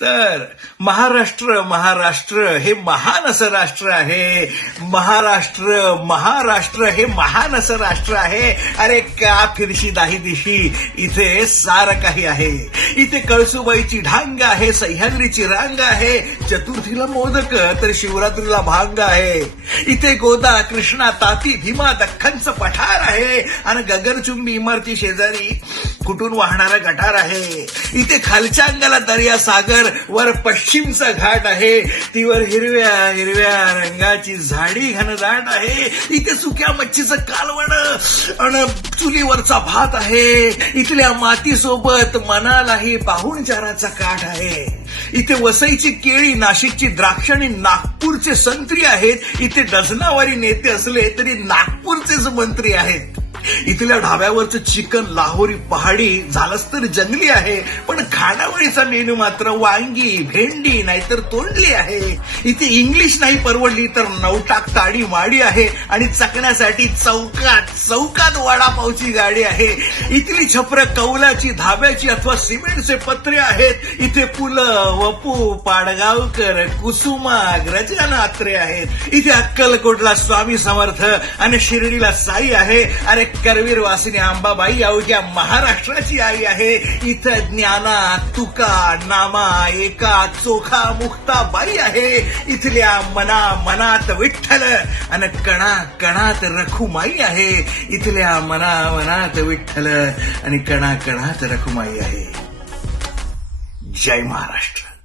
तर महाराष्ट्र महाराष्ट्र हे महान असं राष्ट्र आहे. महाराष्ट्र महाराष्ट्र हे महान असं राष्ट्र आहे. अरे का फिरशी दाही दिशी? इथे सार काही आहे. इथे कळसुबाईची ढांग आहे सह्याद्रीची रांग आहे चतुर्थीला मोदक तर शिवरात्रीला भांग आहे. इथे गोदा कृष्णा तापी भीमा दख्खनचं पठार आहे. आणि गगनचुंबी इमारती शेजारी कुठून वाहणारा गटार आहे? इथे खालच्या अंगाला दर्या सागर वर पश्चिमचा घाट आहे. तीवर हिरव्या हिरव्या रंगाची झाडी घनदाट आहे. इथे सुक्या मच्छीचं कालवण अन चुलीवरचा भात आहे. इथल्या मातीसोबत मनालाही पाहुणचाराचा काठ आहे. इथे वसईची केळी नाशिकची द्राक्ष आणि नागपूरचे संत्री आहेत. इथे डझनावारी नेते असले तरी नागपूरचेच मंत्री आहेत. इथल्या ढाब्यावरचं चिकन लाहोरी पहाडी झालंच तर जंगली आहे पण खानावळीचा मेनू मात्र वांगी भेंडी नाहीतर तोंडली आहे. इथे इंग्लिश नाही परवडली तर नवटाक ताडी माडी आहे आणि चकण्यासाठी चौकात चौकात वडापावची गाडी आहे. इथली छपर कौलाची धाब्याची अथवा सिमेंटचे पत्रे आहेत. इथे पुलं वपू पाडगावकर कुसुमा ग्रजना अत्रे आहेत. इथे अक्कलकोटला स्वामी समर्थ आणि शिर्डीला साई आहे. अरे करवीर वासिनी अंबाबाई अवघ्या महाराष्ट्राची आई आहे. इथं ज्ञाना तुका नामा एका चोखा मुक्ता बाई आहे. इथल्या मना मनात विठ्ठल आणि कणा कणात रखुमाई आहे. इथल्या मना मनात विठ्ठल आणि कणा कणात रखुमाई आहे. जय महाराष्ट्र.